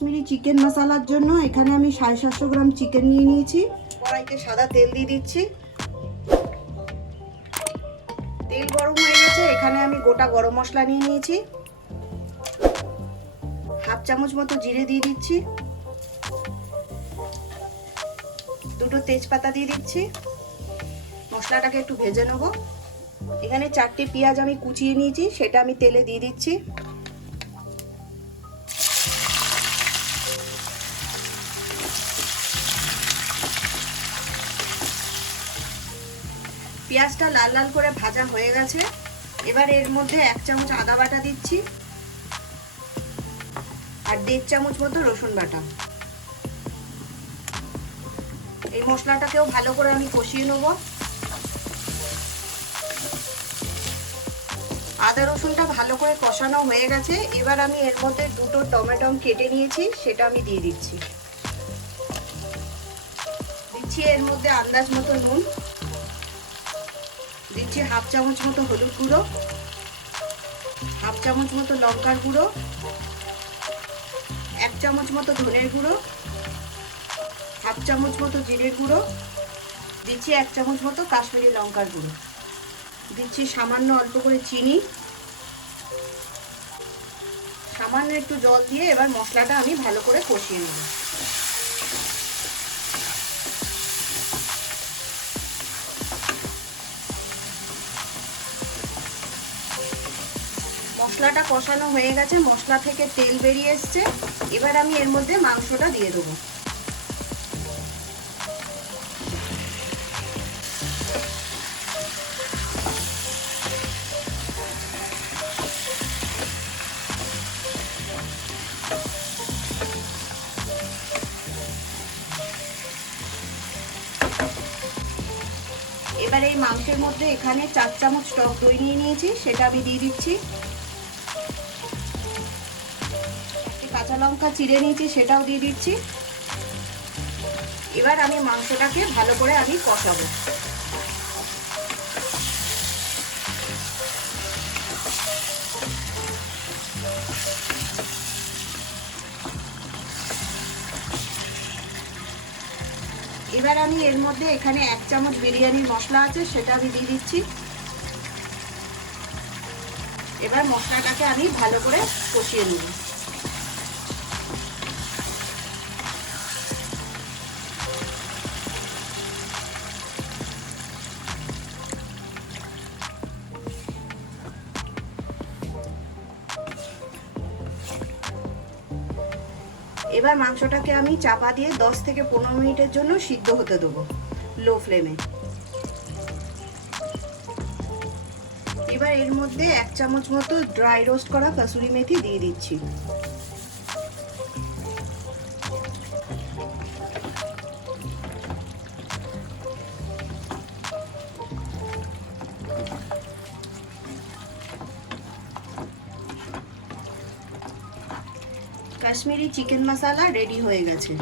Kashmiri chicken মশলার জন্য এখানে আমি 750 গ্রাম চিকেন নিয়ে নিয়েছি। কড়াইতে সাদা তেল দিয়ে দিচ্ছি। তেল গরম হয়ে গেছে, এখানে আমি গোটা গরম মশলা নিয়ে নিয়েছি। হাফ চামচ মতো জিরে দিয়ে দিচ্ছি। দুটো তেজপাতা দিয়ে দিচ্ছি। মশলাটাকে একটু ভেজে নেব। এখানে 4টে পেঁয়াজ আমি কুচিয়ে নিয়েছি, সেটা আমি তেলে দিয়ে দিচ্ছি। পেঁয়াজটা লাল লাল করে ভাজা হয়ে গেছে। এবার এর মধ্যে 1 চামচ আদা বাটা দিচ্ছি আর 1.5 চামচ মতো রসুন বাটা। এই মশলাটাকেও ভালো করে আমি কষিয়ে নেব। আদা রসুনটা ভালো করে কষানো হয়ে গেছে। এবার আমি এর মধ্যে 2টো টমেটো কেটে নিয়েছি, সেটা আমি দিয়ে দিচ্ছি। দিচ্ছি এর মধ্যে আন্দাজ মতো নুন, দিচ্ছি হাফ চামচ মতো হলুদ গুঁড়ো, হাফ চামচ মতো লঙ্কার গুঁড়ো, 1 চামচ মতো ধনের গুঁড়ো, হাফ চামচ মতো জিরের গুঁড়ো, দিচ্ছি 1 চামচ মতো কাশ্মীরি লঙ্কার গুঁড়ো, দিচ্ছি সামান্য অল্প করে চিনি, সামান্য একটু জল দিয়ে এবার মশলাটা আমি ভালো করে কষিয়ে নেব। মশলাটা কষানো হয়ে গেছে, মশলা থেকে তেল বেরিয়ে এসছে। এবার আমি এর মধ্যে মাংসটা দিয়ে দেবো। এবার এই মাংসের মধ্যে এখানে 4 চামচ টক দই নিয়ে নিয়েছি, সেটা আমি দিয়ে দিচ্ছি। কাঁচা লঙ্কা চিড়ে নিয়েছি, সেটাও দিয়ে দিচ্ছি। এবার আমি মাংসটাকে ভালো করে আমি কষাবো। এবার আমি এর মধ্যে এখানে 1 চামচ বিরিয়ানির মশলা আছে, সেটা আমি দিয়ে দিচ্ছি। এবার মশলাটাকে আমি ভালো করে কষিয়ে নেব। এবার মাংসটাকে আমি চাপা দিয়ে 10 থেকে 15 মিনিটের জন্য সিদ্ধ হতে দেবো লো ফ্লেমে। এবার এর মধ্যে 1 চামচ মতো ড্রাই রোস্ট করা কসুরি মেথি দিয়ে দিচ্ছি। কাশ্মীরি চিকেন মশলা রেডি হয়ে গেছে।